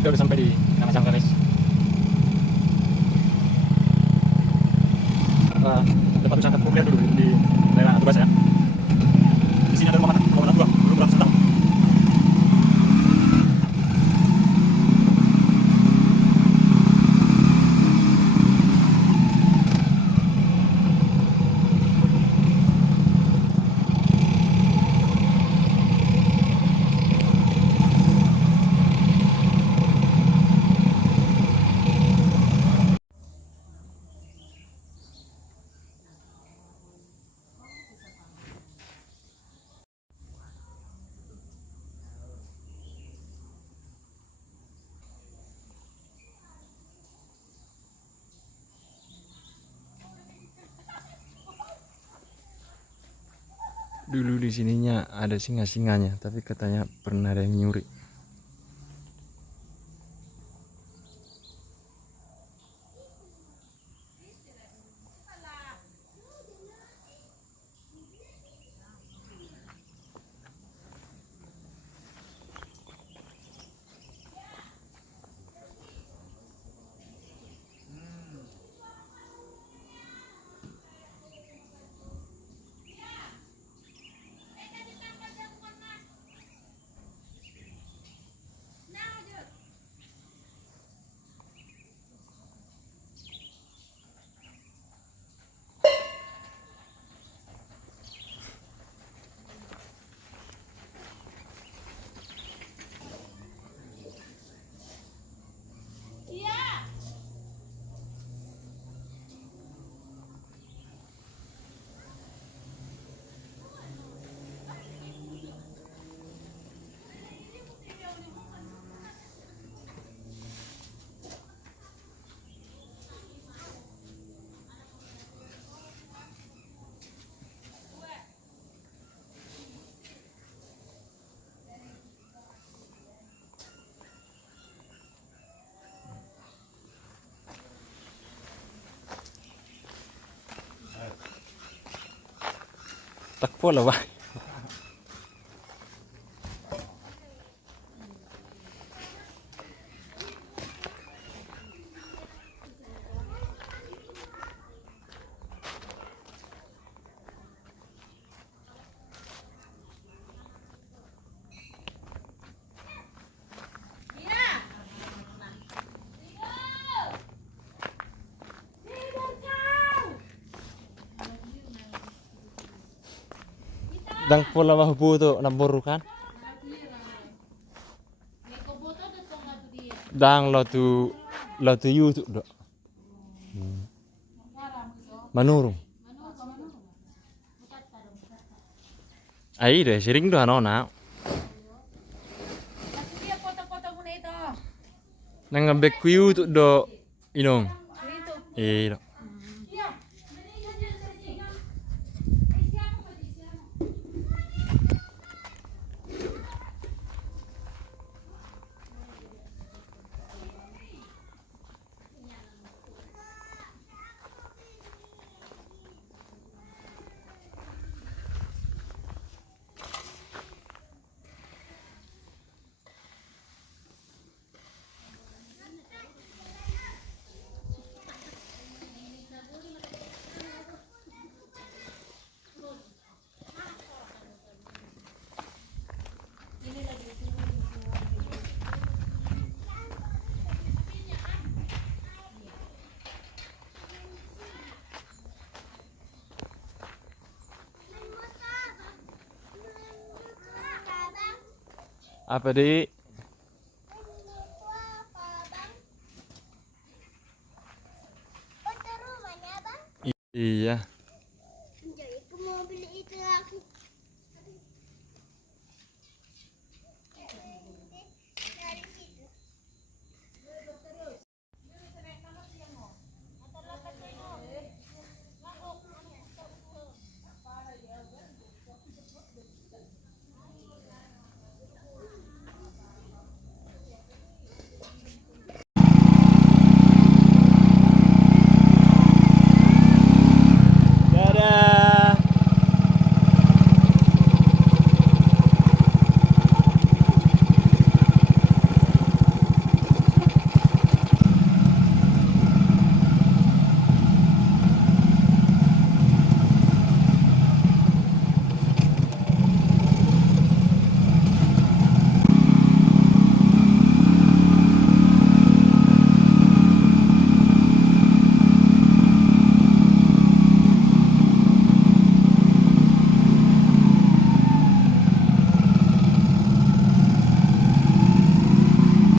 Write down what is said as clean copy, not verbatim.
Kita udah sampai di Nama Sangkares. Tempat usaha populer dulu di daerah Tubas ya. Di sini ada rumah makan dua, belum pernah tahu. Dulu di sininya ada singa-singanya, tapi katanya pernah ada yang nyuri. Tak pola ba? Dang pola mah buto naburu kan? Dang lo tu YouTube do. Manurung. Ai deh sering do anona. Nang ngambek ku YouTube do inong. Do. Apa di? Iya.